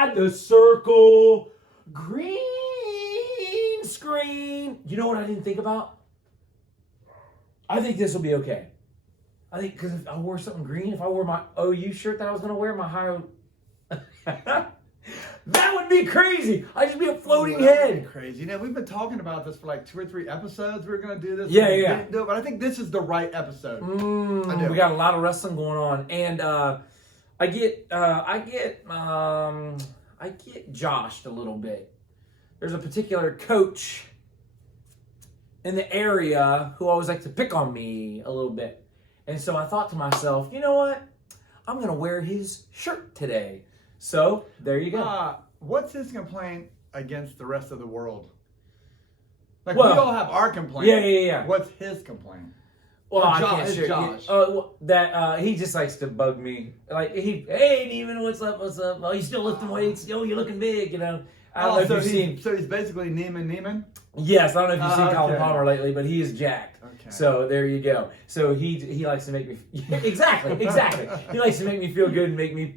had the circle, green screen. You know what I didn't think about? I think this will be okay. I think because if I wore something green, if I wore my OU shirt that I was going to wear, my Ohio, that would be crazy. I'd just be a floating head. Crazy. You know, we've been talking about this for like 2 or 3 episodes. We were going to do this. Yeah. Didn't do it, but I think this is the right episode. We got a lot of wrestling going on, and I get joshed a little bit. There's a particular coach in the area who always likes to pick on me a little bit. And so I thought to myself, you know what? I'm going to wear his shirt today. So there you go. What's his complaint against the rest of the world? Like, we all have our complaint. Yeah. What's his complaint? Well, I Josh, can't share. Josh. He just likes to bug me. Like, hey, Neiman, what's up? Oh, you still lifting weights? Yo, you're looking big, you know. I don't know if you've seen. So he's basically Neiman? Yes, I don't know if you've seen Colin Palmer lately, but he is jacked. Okay. So there you go. So he likes to make me exactly. He likes to make me feel good and make me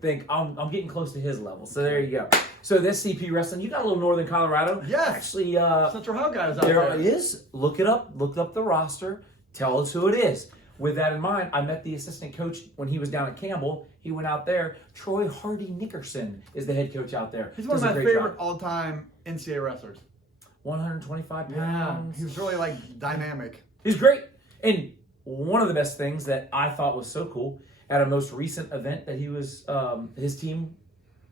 think I'm getting close to his level. So there you go. So this CP Wrestling, you got a little Northern Colorado. Yes. Actually, Central Hell guys out there. There it is. Look it up. Look up the roster. Tell us who it is. With that in mind, I met the assistant coach when he was down at Campbell. He went out there. Troy Hardy Nickerson is the head coach out there. He's one of my favorite all-time NCAA wrestlers. 125 pounds. Yeah, he was really dynamic. He's great. And one of the best things that I thought was so cool at a most recent event that he was, his team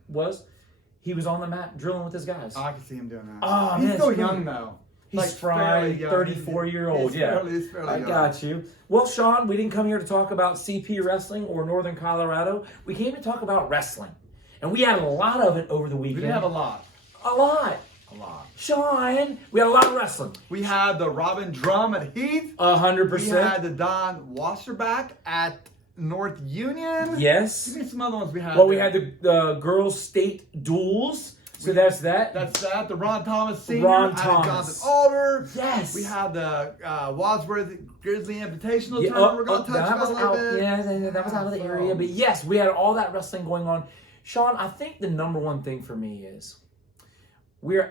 was, he was on the mat drilling with his guys. Oh, I can see him doing that. Oh, he's still young though. He's spry, 34-year-old. Yeah, he's fairly I young. got you. Well, Sean, we didn't come here to talk about CP Wrestling or Northern Colorado. We came to talk about wrestling. And we had a lot of it over the weekend. We did have a lot. A lot. Sean, we had a lot of wrestling. We had the Robin Drum at Heath. 100%. We had the Don Wasserback at North Union. Yes. Give me some other ones we had. Well, we had the girls' state duels. So that's that. That's that. The Ron Thomas Sr. Ron out Thomas. of Johnson Alder. Yes. We had the Wadsworth Grizzly Invitational Yeah, tournament. We're going to touch that was about a little bit. Yeah, that was out of the area. But yes, we had all that wrestling going on. Sean, I think the number one thing for me is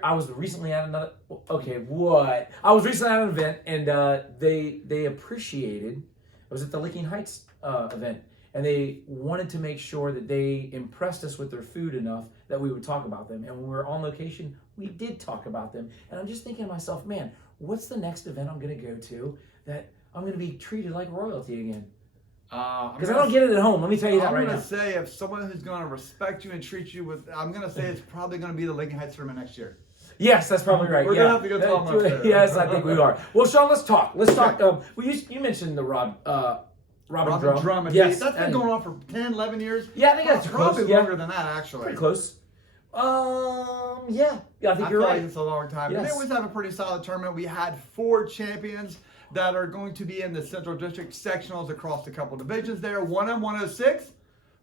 I was recently at another. Okay, what? I was recently at an event, and they appreciated. I was at the Licking Heights event, and they wanted to make sure that they impressed us with their food enough that we would talk about them. And when we were on location, we did talk about them. And I'm just thinking to myself, man, what's the next event I'm going to go to that I'm going to be treated like royalty again? Because I don't get it at home. Let me tell you that right now. I'm going to say, if someone who's going to respect you and treat you with, I'm going to say it's probably going to be the Lincoln Heights tournament next year. Yes, that's probably right. We're going to have to go talk about that. Yes, I think we are. Well, Sean, let's talk. You mentioned the Robin Drum. Yes. That's been going on for 10, 11 years. Yeah, I think that's probably close. longer than that, actually. Pretty close. Yeah, I think you're feel right. like it's a long time. Yes. They always have a pretty solid tournament. We had 4 champions that are going to be in the Central District sectionals across a couple divisions there. 1M106,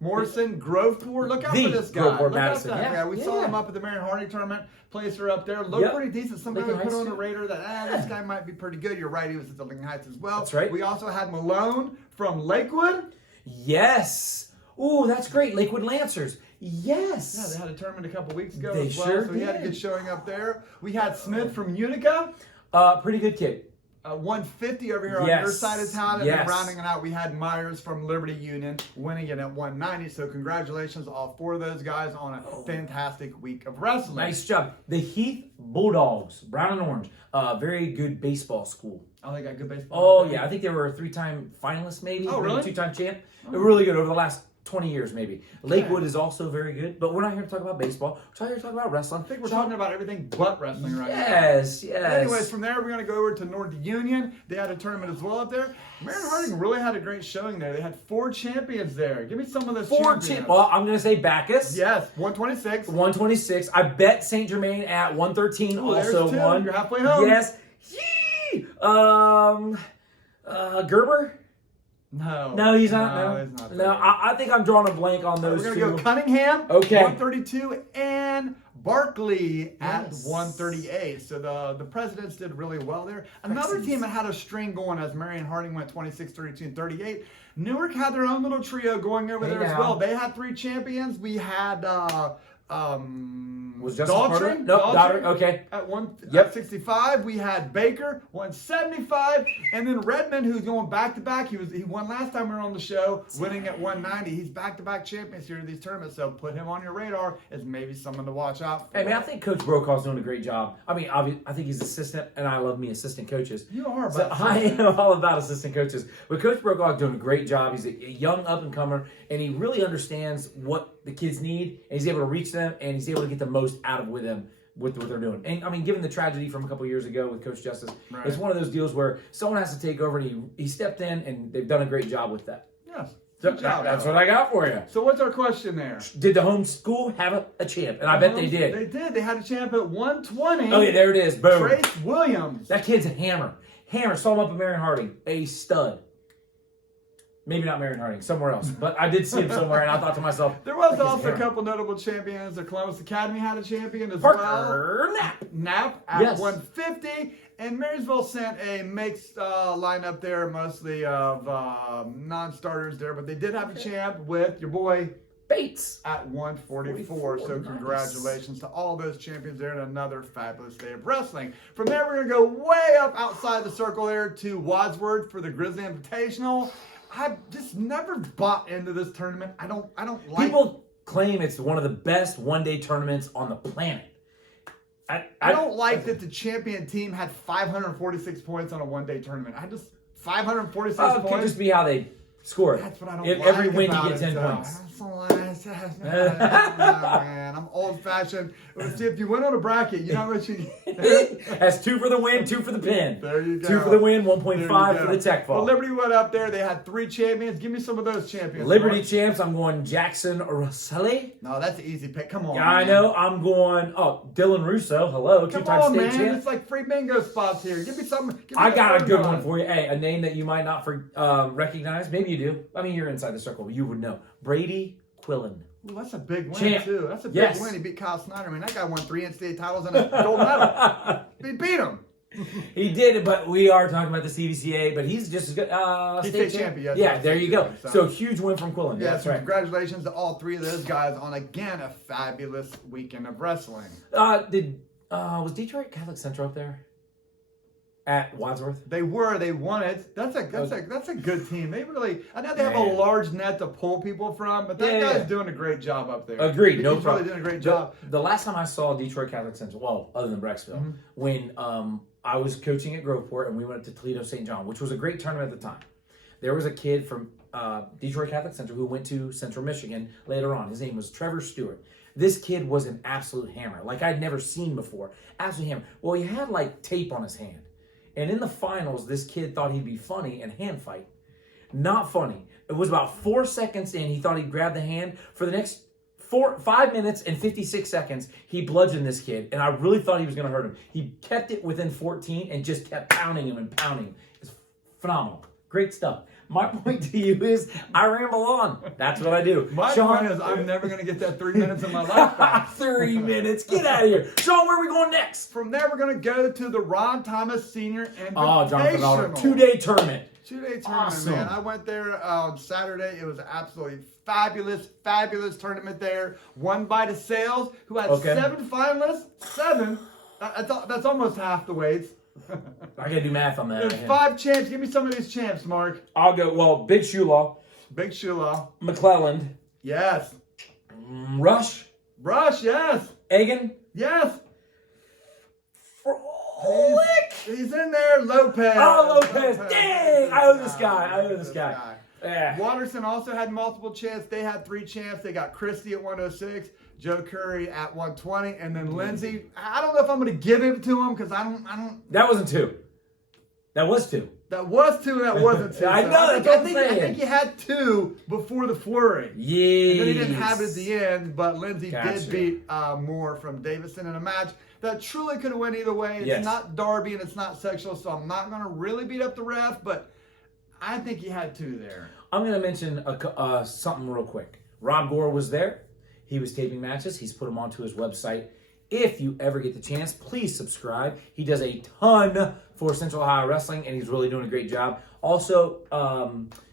Morrison, Groveport. Look out for this guy. Groveport, Look Madison. out for that guy. We saw him up at the Marion Hardy tournament. Placed her up there. Looked pretty decent. Somebody would put on the radar that, this guy might be pretty good. You're right. He was at the Lincoln Heights as well. That's right. We also had Malone from Lakewood. Yes. Ooh, that's great. Lakewood Lancers. Yes. Yeah, they had a tournament a couple weeks ago They as well. sure So he had a did. good showing up there. We had Smith from Utica. Pretty good kid. 150 over here on your side of town. And then rounding it out, we had Myers from Liberty Union winning it at 190. So congratulations all 4 of those guys on a fantastic week of wrestling. Nice job. The Heath Bulldogs, brown and orange. Very good baseball school. Oh, they got good baseball. Oh, yeah. I think they were a 3-time finalist, maybe. Oh, really? 2-time champ. They're really good over the last 20 years, maybe. Lakewood is also very good, but we're not here to talk about baseball. We're here to talk about wrestling. I think we're talking about everything but wrestling right now. Yes. Anyways, from there, we're going to go over to North Union. They had a tournament as well up there. Marion Harding really had a great showing there. They had 4 champions there. Give me some of those champions. Well, I'm going to say Bacchus. Yes, 126. 126. I bet St. Germain at 113 also there's 2. won. You're halfway home. Yes. Yee! Gerber? No, he's not. No, he's not. No, I think I'm drawing a blank on those We're two. going to go Cunningham, Okay. 132, and Barkley at 138. So the Presidents did really well there. Another team that had a string going as Marion Harding went 26, 32, and 38. Newark had their own little trio going over there as well. They had 3 champions. We had Was Justin Carter? No, Daughtry. Okay. At 165, we had Baker 175, and then Redmond, who's going back to back. He won last time we were on the show, winning at 190. He's back to back champions here in these tournaments, so put him on your radar as maybe someone to watch out for. Hey man, I think Coach Brokaw's doing a great job. I mean, I think he's assistant, and I love me assistant coaches. You are, so I am all about assistant coaches. But Coach Brokaw is doing a great job. He's a young up and comer, and he really understands what the kids need, and he's able to reach them, and he's able to get the most out of with them. With what they're doing. And I mean, given the tragedy from a couple of years ago with Coach Justice, right. It's one of those deals where someone has to take over, and he stepped in, and they've done a great job with that. Yes. So that's what I got for you. So what's our question there? Did the home school have a champ? And I bet they did. They did. They had a champ at 120. Oh, yeah, there it is. Boom. Trace Williams. That kid's a hammer. Saw him up at Marion Harding. A stud. Maybe not Marion Harding, somewhere else. But I did see him somewhere, and I thought to myself, there was also a couple notable champions. The Columbus Academy had a champion as well. Knapp at 150. And Marysville sent a mixed lineup there, mostly of non-starters there. But they did have a champ with your boy Bates at 144. So congratulations to all those champions there, and another fabulous day of wrestling. From there, we're going to go way up outside the circle there to Wadsworth for the Grizzly Invitational. I've just never bought into this tournament. I don't like. People claim it's one of the best one-day tournaments on the planet. I don't like that the champion team had 546 points on a one-day tournament. 546 points. It could just be how they score. That's what I don't like. Every win you get 10 points. Man, I'm old-fashioned. See, if you win on a bracket, you know what you get. That's 2 for the win, 2 for the pin. There you go. 2 for the win, 1.5 for the tech fall. Well, Liberty went up there. They had 3 champions. Give me some of those champions. Liberty champs, I'm going Jackson Rosselli. No, that's an easy pick. Come on. Yeah, I know. I'm going, Dylan Russo. Hello, 2-time state champ. It's like free bingo spots here. Give me some. I got a good one for you. Hey, a name that you might not recognize. Maybe you do. I mean, you're inside the circle. You would know. Brady Quillen. Well, that's a big win, too. That's a big win. He beat Kyle Snyder. I mean, that guy won 3 NCAA titles and a gold medal. He beat him. He did it, but we are talking about the CVCA, but he's just as good. State champion. Yeah, there you go. So huge win from Quillen. Yeah, that's right. Congratulations to all 3 of those guys on, again, a fabulous weekend of wrestling. Was Detroit Catholic Central up there? At Wadsworth? They won it. That's a good team. They really, I know they have a large net to pull people from, but that guy's doing a great job up there. Agreed, no He's problem. really doing a great job. The last time I saw Detroit Catholic Central, well, other than Brecksville, when I was coaching at Groveport and we went up to Toledo St. John, which was a great tournament at the time. There was a kid from Detroit Catholic Central who went to Central Michigan later on. His name was Trevor Stewart. This kid was an absolute hammer, like I'd never seen before. Absolute hammer. Well, he had like tape on his hand. And in the finals, this kid thought he'd be funny and hand fight. Not funny. It was about 4 seconds in, he thought he'd grab the hand. For the next 5 minutes and 56 seconds, he bludgeoned this kid, and I really thought he was going to hurt him. He kept it within 14 and just kept pounding him and pounding him. It's phenomenal. Great stuff. My point to you is I ramble on. That's what I do. My point is I'm never going to get that 3 minutes of my life back. 3 minutes. Get out of here. Sean, where are we going next? From there, we're going to go to the Ron Thomas Senior Invitational. Oh, Jonathan Alder. 2-day tournament. 2-day tournament, awesome. Man. I went there on Saturday. It was absolutely fabulous tournament there. Won by the Sales, who had 7 finalists. 7. That's almost half the weights. I gotta do math on that. There's 5 champs. Give me some of these champs, Mark. I'll go. Big Shulaw. McClelland. Yes. Rush, yes. Egan. Yes. He's in there. Lopez. Oh, Lopez. Dang. I owe this guy. Yeah. Watterson also had multiple champs. They had 3 champs. They got Christie at 106. Joe Curry at 120, and then Lindsay. I don't know if I'm going to give it to him because I don't. That wasn't 2. That was 2. That was 2. That wasn't 2. I know. I think he had 2 before the flurry. Yeah. And then he didn't have it at the end, but Lindsay did beat Moore from Davison in a match that truly could have went either way. It's not Derby and it's not sexual, so I'm not going to really beat up the ref, but I think he had 2 there. I'm going to mention something real quick. Rob Gore was there. He was taping matches. He's put them onto his website. If you ever get the chance, please subscribe. He does a ton for Central Ohio Wrestling, and he's really doing a great job. Also,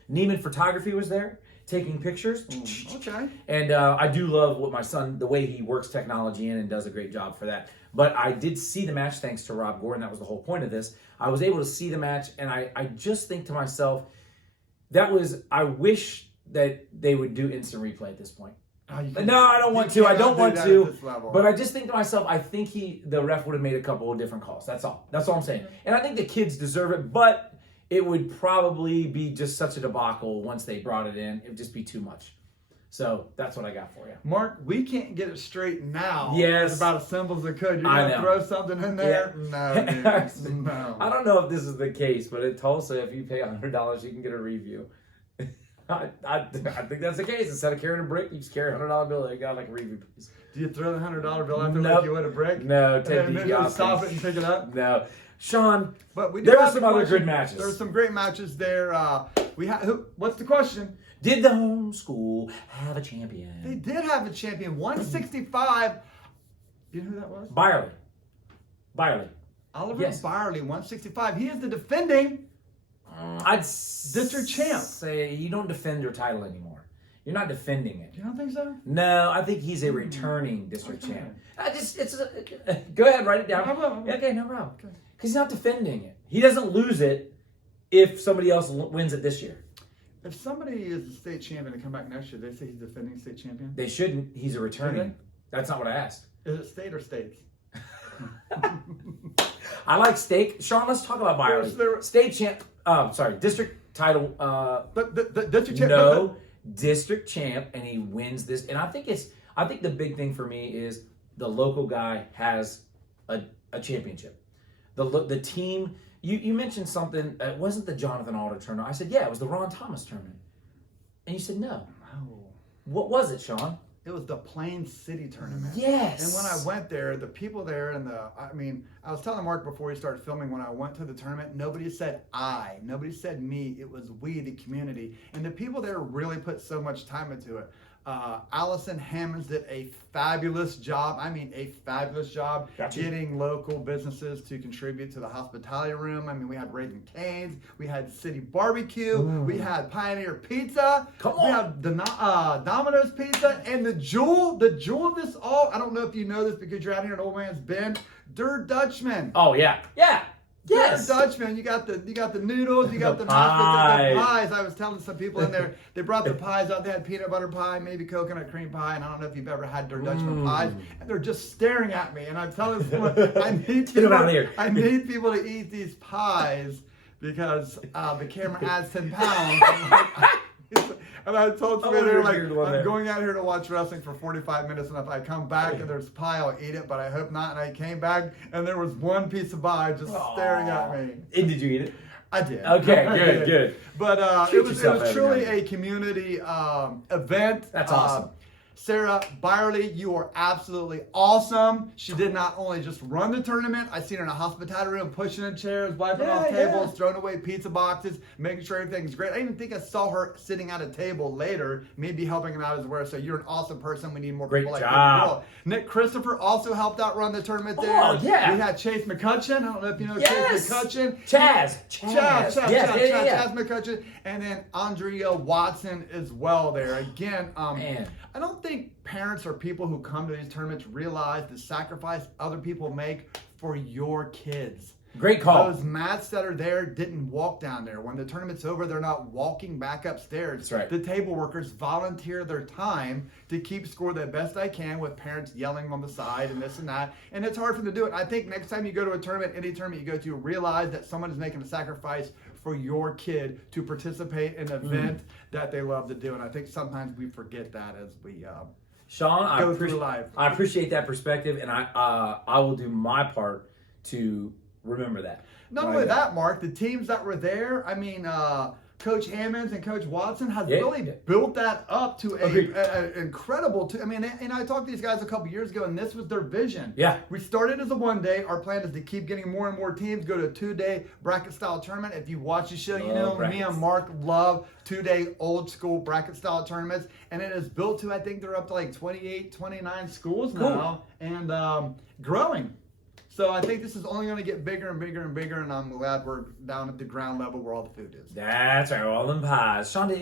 Neiman Photography was there. taking pictures. Okay. And I do love what my son, the way he works technology in and does a great job for that. But I did see the match thanks to Rob Gordon. That was the whole point of this. I was able to see the match, and I just think to myself, I wish that they would do instant replay at this point. No, I don't want to. I don't want to. But I just think to myself, I think the ref would have made a couple of different calls. That's all. That's all I'm saying. And I think the kids deserve it, but it would probably be just such a debacle once they brought it in. It would just be too much. So that's what I got for you. Mark, we can't get it straight now. Yes. It's about as simple as it could. You're going to throw something in there? Yeah. No, dude. No. I don't know if this is the case, but at Tulsa, if you pay $100, you can get a review. I think that's the case. Instead of carrying a brick, you just carry a $100 bill. You got like a review piece. Do you throw the $100 bill out there like you would a brick? No, take and then stop it and pick it up? No. Sean, but we there were some other good matches. There were some great matches there. What's the question? Did the home school have a champion? They did have a champion. 165. You know who that was? Byerly. Oliver Byerly, 165. He is the defending district champ. Say you don't defend your title anymore. You're not defending it. You don't think so? No, I think he's a returning district champ. Go ahead, write it down. Okay, no problem. Because he's not defending it. He doesn't lose it if somebody else wins it this year. If somebody is the state champion and come back next year, they say he's defending state champion? They shouldn't. He's a returning. That's not what I asked. Is it state or states? I like state. Sean, let's talk about Byerly. State champ. District title. But the district champ. No, district champ, and he wins this. And I think the big thing for me is the local guy has a championship. The team. You mentioned something. It wasn't the Jonathan Alder tournament. I said, yeah, it was the Ron Thomas tournament. And you said, no. What was it, Sean? It was the Plain City tournament. Yes. And when I went there, the people there I was telling Mark before we started filming, when I went to the tournament, nobody said I. Nobody said me. It was we, the community. And the people there really put so much time into it. Allison Hammonds did a fabulous job. Getting local businesses to contribute to the hospitality room. I mean, we had Raising Cane's, we had City Barbecue, we had Pioneer Pizza, we had Domino's Pizza, and the jewel of this all, I don't know if you know this because you're out here in Old Man's Bend, Der Dutchman. Oh, yeah. Yeah. Yes. Der Dutchman, you got the noodles, you got the pies. I was telling some people in there, they brought the pies out. They had peanut butter pie, maybe coconut cream pie, and I don't know if you've ever had Der Dutchman pies. And they're just staring at me, and I'm telling someone, I need people to eat these pies because the camera adds 10 pounds. And I told somebody, I'm going out here to watch wrestling for 45 minutes, and if I come back and there's pie, I'll eat it, but I hope not. And I came back, and there was one piece of pie just staring at me. And did you eat it? I did. Okay, good. But it was truly a community event. That's awesome. Sarah Byerly, you are absolutely awesome. She did not only just run the tournament. I seen her in a hospitality room pushing in chairs, wiping off tables, throwing away pizza boxes, making sure everything's great. I even think I saw her sitting at a table later, maybe helping him out as well. So you're an awesome person. We need more people like you in the world. Nick Christopher also helped out run the tournament there. Oh, yeah. We had Chase McCutcheon. I don't know if you know Chase McCutcheon. Chaz McCutcheon. And then Andrea Watson as well there. Again, I don't think parents or people who come to these tournaments realize the sacrifice other people make for your kids. Great call. Those mats that are there didn't walk down there. When the tournament's over, they're not walking back upstairs. That's right. The table workers volunteer their time to keep score the best I can with parents yelling on the side and this and that. And it's hard for them to do it. I think next time you go to a tournament, any tournament you go to, realize that someone is making a sacrifice for your kid to participate in an event that they love to do. And I think sometimes we forget that as we Sean, go through life. I appreciate that perspective, and I will do my part to remember that. Not only that, Mark, the teams that were there, I mean, Coach Hammonds and Coach Watson has really built that up to an incredible. And I talked to these guys a couple years ago, and this was their vision. Yeah. We started as a one-day. Our plan is to keep getting more and more teams, go to a two-day bracket-style tournament. If you watch the show, you know me and Mark love two-day old-school bracket-style tournaments. And it is built to, I think they're up to like 28, 29 schools now, and growing. So I think this is only going to get bigger and bigger and bigger, and I'm glad we're down at the ground level where all the food is. That's right, all them pies. Sean, did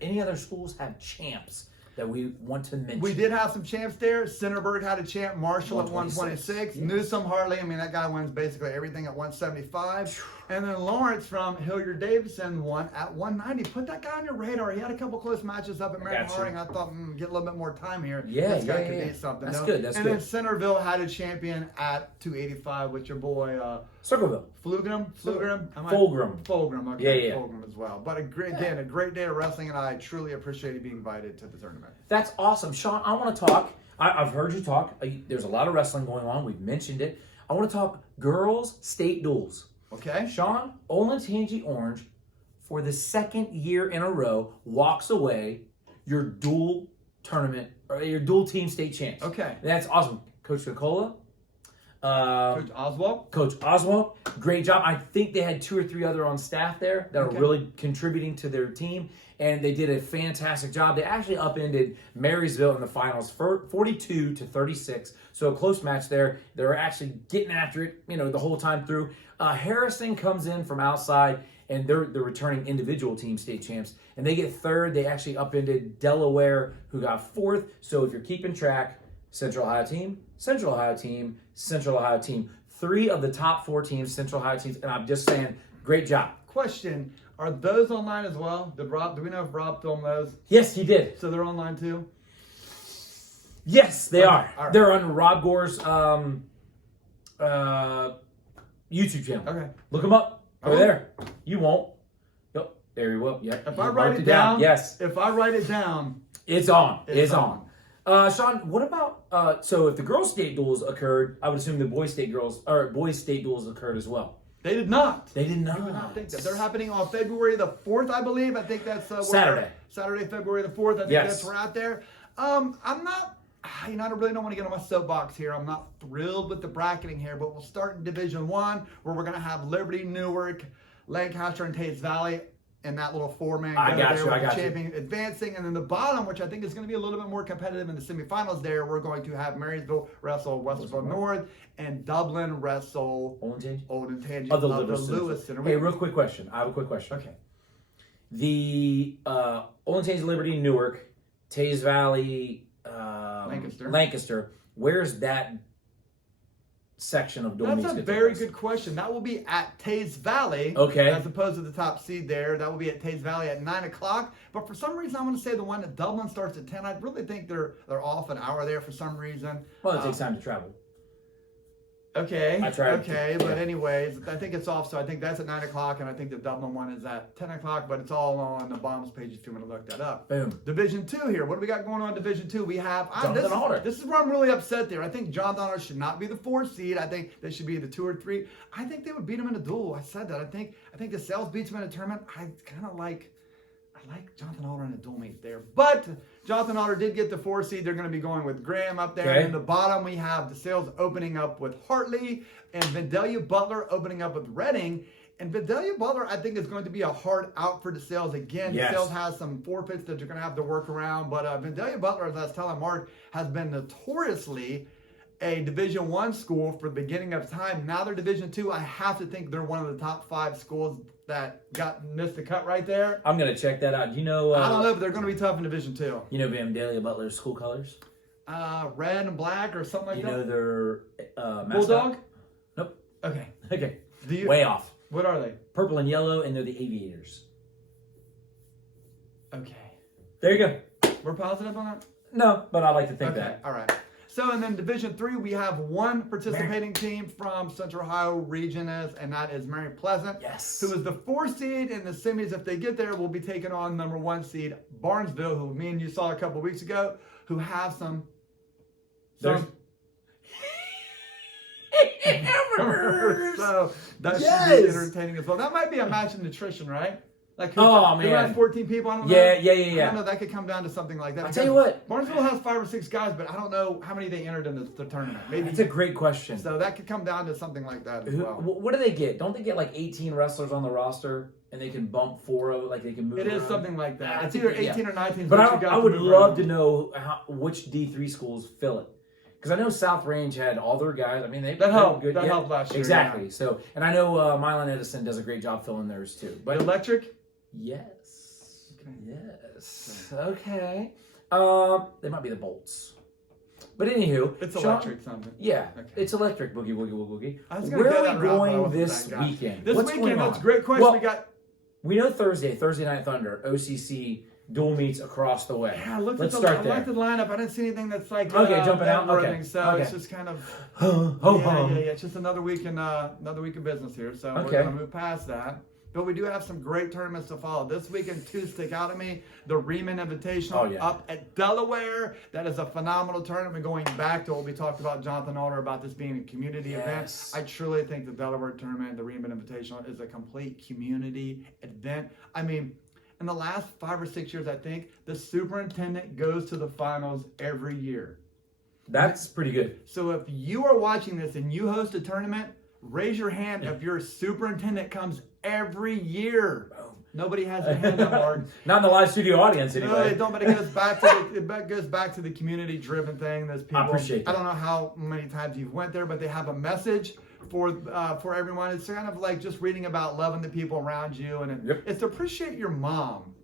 any other schools have champs that we want to mention? We did have some champs there. Centerburg had a champ. Marshall at 126. Yes. Newsom Hartley, I mean, that guy wins basically everything at 175. And then Lawrence from Hilliard-Davidson won at 190. Put that guy on your radar. He had a couple close matches up at Marion Harding. I thought, get a little bit more time here. Yeah, this guy could be something. That's good. And then Centerville had a champion at 285 with your boy Circleville. Fulgram. Fulgram. Okay, yeah. Fulgram as well. But a great day of wrestling, and I truly appreciate you being invited to the tournament. That's awesome, Sean. I want to talk. I've heard you talk. There's a lot of wrestling going on. We've mentioned it. I want to talk girls state duels. Okay. Sean, Olentangy Orange, for the second year in a row, walks away your dual tournament or your dual team state champs. Okay. That's awesome. Coach Coca-Cola. Coach Oswald, great job. I think they had 2 or 3 other on staff there that are really contributing to their team, and they did a fantastic job. They actually upended Marysville in the finals, 42-36. So a close match there. They were actually getting after it, the whole time through. Harrison comes in from outside, and they're the returning individual team state champs, and they get 3rd. They actually upended Delaware, who got 4th. So if you're keeping track, Central Ohio team, Central Ohio team, Central Ohio team. 3 of the top 4 teams, Central Ohio teams, and I'm just saying, great job. Question, are those online as well? Do we know if Rob filmed those? Yes, he did. So they're online too? Yes, they are. Right. They're on Rob Gore's YouTube channel. Okay. Look them up. Over there. You won't. Yep. There you will. Yep. If I write it down, yes. If I write it down, it's on. It's on. Sean, what about so if the girls' state duels occurred, I would assume the boys' state duels occurred as well. They did not. They did not. I would not think that. They're happening on February the 4th, I believe. I think that's Saturday, February the 4th. I think that's we're out there. I'm not. I really don't want to get on my soapbox here. I'm not thrilled with the bracketing here, but we'll start in Division 1, where we're going to have Liberty, Newark, Lancaster, and Tates Valley in that little 4-man champion advancing. And then the bottom, which I think is going to be a little bit more competitive in the semifinals there, we're going to have Marysville wrestle Westerville North and Dublin wrestle Olentangy of the Lewis Center. Hey, real quick question. I have a quick question. Okay. The Olentangy, Liberty, Newark, Taze Valley, Lancaster. Where's that section of dual meets? That's a very good question. That will be at Taze Valley, as opposed to the top seed there. That will be at Taze Valley at 9 o'clock. But for some reason, I want to say the one at Dublin starts at 10. I really think they're off an hour there for some reason. Well, it takes time to travel. Okay. I tried. But anyways, I think it's off. So I think that's at 9 o'clock, and I think the Dublin one is at 10 o'clock. But it's all on the Bombs page if you want to look that up. Boom. Division 2 here. What do we got going on in Division 2? We have Jonathan Alder. This is where I'm really upset there. I think Jonathan Alder should not be the 4 seed. I think they should be the 2 or 3. I think they would beat him in a duel. I said that. I think the Sales beats him in a tournament. I like Jonathan Alder in a dual meet there. But Jonathan Alder did get the 4 seed. They're going to be going with Graham up there. And in the bottom, we have the Sales opening up with Hartley and Vandalia Butler opening up with Reading. And Vandalia Butler, I think, is going to be a hard out for the Sales again. The Sales has some forfeits that you're going to have to work around. But Vandalia Butler, as I was telling Mark, has been notoriously a Division 1 school for the beginning of time. Now they're Division 2. I have to think they're one of the top 5 schools that missed the cut right there. I'm going to check that out. I don't know, but they're going to be tough in Division 2. You know Vandalia Butler's school colors? Red and black or something like that? You know their mascot? Bulldog? Nope. Okay. Way off. What are they? Purple and yellow, and they're the Aviators. Okay. There you go. We're positive on that? No, but I like to think that. All right. So, and then Division 3, we have one participating team from Central Ohio region, and that is Mary Pleasant, who is the 4 seed in the semis. If they get there, will be taking on number 1 seed Barnesville, who me and you saw a couple weeks ago, who have some hamburgers. So that should be entertaining as well. That might be a match in nutrition, right? Like who has 14 people? I don't know. Yeah. I don't know. That could come down to something like that. I'll tell you what. Barnesville has 5 or 6 guys, but I don't know how many they entered in the tournament. Maybe that's a great question. So that could come down to something like that as well. What do they get? Don't they get like 18 wrestlers on the roster, and they can bump 4 of it, like they can move? It is something like that. It's either 18 or 19. But I would love to know which D3 schools fill it. Because I know South Range had all their guys. I mean, they that helped. good. That helped last year. Exactly. Yeah. So, and I know Milan Edison does a great job filling theirs too. But electric? Yes. Okay. Yes. Okay. They might be the bolts. But anywho, it's electric something. Yeah, okay. It's electric. Boogie, woogie, woogie. Where are we going this weekend? This weekend, that's a great question. Well, we know Thursday Night Thunder, OCC dual meets across the way. Yeah, let's start there. I looked at the lineup. I didn't see anything that's like jumping out. Okay, so it's just kind of yeah. It's just another week in business here. So we're gonna move past that. But we do have some great tournaments to follow. This weekend, two stick out at me. The Riemann Invitational up at Delaware. That is a phenomenal tournament. Going back to what we talked about, Jonathan Alder, about this being a community event. I truly think the Delaware tournament, the Riemann Invitational, is a complete community event. I mean, in the last 5 or 6 years, I think, the superintendent goes to the finals every year. That's pretty good. So if you are watching this and you host a tournament, raise your hand if your superintendent comes every year. Nobody has a hand up, Mark. Not in the live studio audience, anyway. No, they don't. But it goes back to the community-driven thing. There's people. I appreciate that. I don't know how many times you've went there, but they have a message for everyone. It's kind of like just reading about loving the people around you, and it's to appreciate your mom.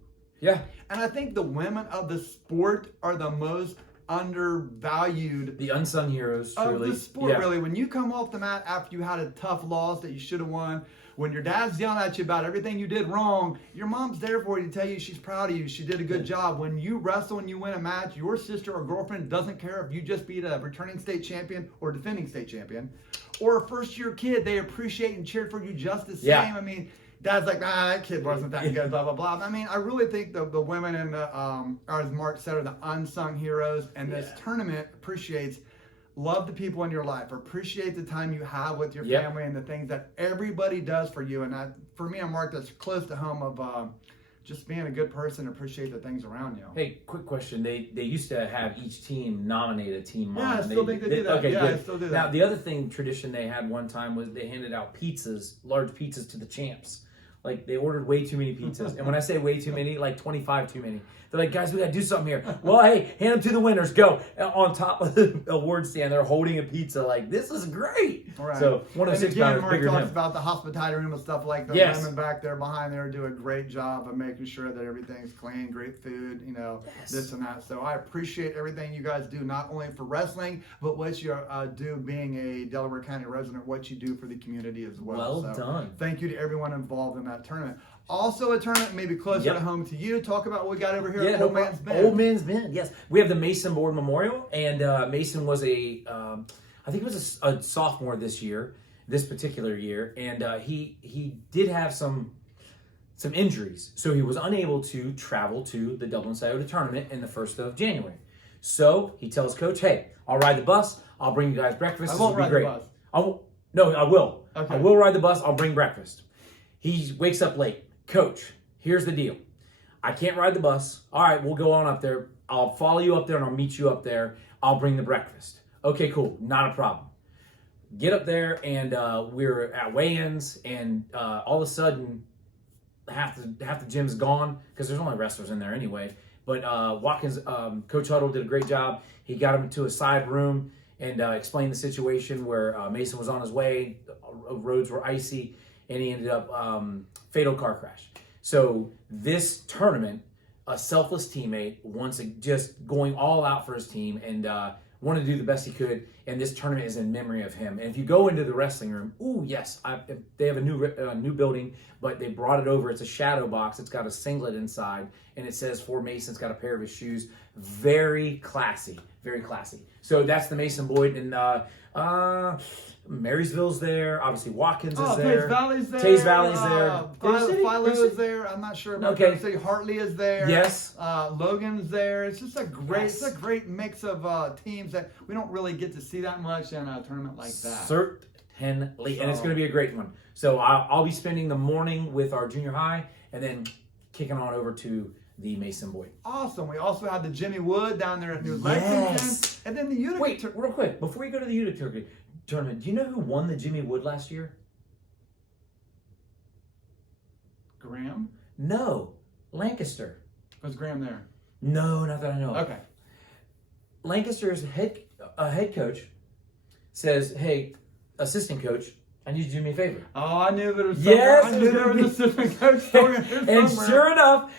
Yeah. And I think the women of the sport are the most undervalued, the unsung heroes of the sport. Really, when you come off the mat after you had a tough loss that you should have won, when your dad's yelling at you about everything you did wrong, your mom's there for you to tell you she's proud of you, she did a good job. When you wrestle and you win a match, your sister or girlfriend doesn't care if you just beat a returning state champion or defending state champion or a first-year kid. They appreciate and cheer for you just the same. I mean, dad's like, that kid wasn't that good, blah, blah, blah. I mean, I really think the women and as Mark said, are the unsung heroes. And this tournament appreciates, love the people in your life, appreciate the time you have with your family and the things that everybody does for you. And for me and Mark, that's close to home of just being a good person, appreciate the things around you. Hey, quick question. They used to have each team nominate a team mom. Yeah, I still think they do that. Okay, yeah, good. I still do that. Now, the other tradition they had one time was they handed out pizzas, large pizzas to the champs. Like, they ordered way too many pizzas. And when I say way too many, like 25 too many. They're like, guys, we got to do something here. Well, hey, hand them to the winners. Go. On top of the award stand, they're holding a pizza. Like, this is great. Right. So, one of the 6 pounders Mark bigger than talks him. about the hospitality room and stuff like that. Yes. Women back there behind there do a great job of making sure that everything's clean, great food, this and that. So I appreciate everything you guys do, not only for wrestling, but what you do being a Delaware County resident, what you do for the community as well. Well done. Thank you to everyone involved in that tournament. Also a tournament maybe closer to home to you. Talk about what we got over here at Old Man's Bend. Old Man's Bend, yes. We have the Mason Board Memorial, and Mason was I think he was a sophomore this particular year, and he did have some injuries, so he was unable to travel to the Dublin Scioto tournament in the 1st of January. So he tells Coach, hey, I'll ride the bus, I'll bring you guys breakfast. I won't ride the bus. No, I will. Okay. I will ride the bus, I'll bring breakfast. He wakes up late. Coach, here's the deal. I can't ride the bus. All right, we'll go on up there. I'll follow you up there and I'll meet you up there. I'll bring the breakfast. Okay, cool. Not a problem. Get up there and we're at weigh-ins, and all of a sudden half the gym's gone because there's only wrestlers in there anyway. But Watkins, Coach Huddle did a great job. He got him into a side room and explained the situation where Mason was on his way. Roads were icy, and he ended up fatal car crash. So this tournament, a selfless teammate, just going all out for his team and wanted to do the best he could. And this tournament is in memory of him. And if you go into the wrestling room, they have a new building, but they brought it over. It's a shadow box. It's got a singlet inside, and it says for Mason. It's got a pair of his shoes. Very classy, very classy. So that's the Mason Boyd, and Marysville's there. Obviously, Watkins is there. Taze Valley's there. Taze Valley's there. Philo is there. I'm not sure about that. Say Hartley is there. Yes. Logan's there. It's just a great mix of teams that we don't really get to see that much in a tournament like that. Certainly, and it's going to be a great one. So I'll be spending the morning with our junior high, and then kicking on over to the Mason Boyd. Awesome. We also have the Jimmy Wood down there at New Lexington. And then the Utica. Wait, real quick, before you go to the Utica tournament, do you know who won the Jimmy Wood last year? Graham? No, Lancaster. Was Graham there? No, not that I know of. Okay. Lancaster's head coach says, "Hey, assistant coach, I need you to do me a favor." Oh, I knew there was Yes, I knew there was an assistant coach somewhere. And sure enough,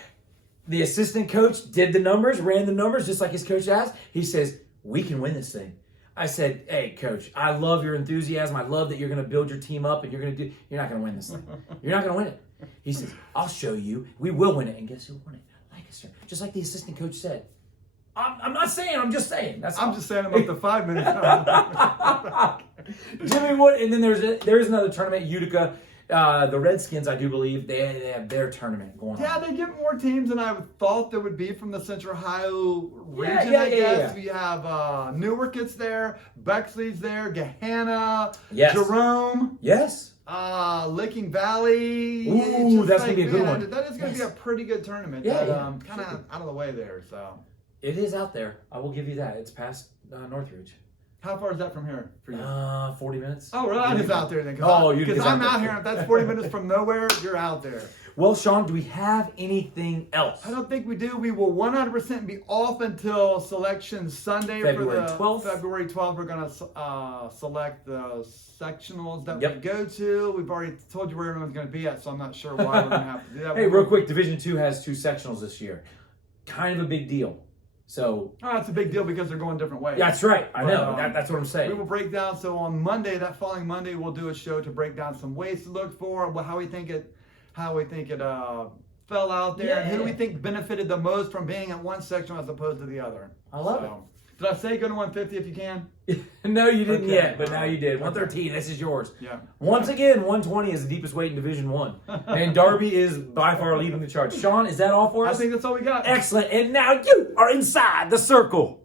the assistant coach did the numbers, ran the numbers just like his coach asked. He says, "We can win this thing." I said, "Hey, coach, I love your enthusiasm. I love that you're going to build your team up and you're not going to win this thing. You're not going to win it." He says, "I'll show you. We will win it." And guess who won it? Lancaster. Just like the assistant coach said. I'm not saying, I'm just saying. I'm just saying about the 5 minutes. Jimmy Wood, and then there's another tournament, Utica. The Redskins, I do believe, they have their tournament going on. Yeah, they get more teams than I thought there would be from the Central Ohio region, I guess. We have Newark gets there, Bexley's there, Gahanna, Jerome. Yes. Licking Valley. Ooh, that's going to be a good one. That is going to be a pretty good tournament. Yeah, kind of out of the way there, so. It is out there. I will give you that. It's past Northridge. How far is that from here for you? 40 minutes. Oh, really? I'm just out there then. Because I'm out here, and if that's 40 minutes from nowhere, you're out there. Well, Sean, do we have anything else? I don't think we do. We will 100% be off until Selection Sunday. February 12th. February 12th, we're going to select the sectionals that we go to. We've already told you where everyone's going to be at, so I'm not sure why we're going to have to do that. Hey, real quick, Division II has 2 sectionals this year. Kind of a big deal. So it's a big deal because they're going different ways. Yeah, that's right. I know. That's what I'm saying. We will break down. So on Monday, that following Monday, we'll do a show to break down some ways to look for, how we think it fell out there, and who do we think benefited the most from being at one section as opposed to the other. I love it. Did I say go to 150 if you can? No, you didn't yet, but now you did. 113, this is yours. Yeah. Once again, 120 is the deepest weight in Division I. And Darby is by far leading the charge. Sean, is that all for us? I think that's all we got. Excellent. And now you are inside the circle.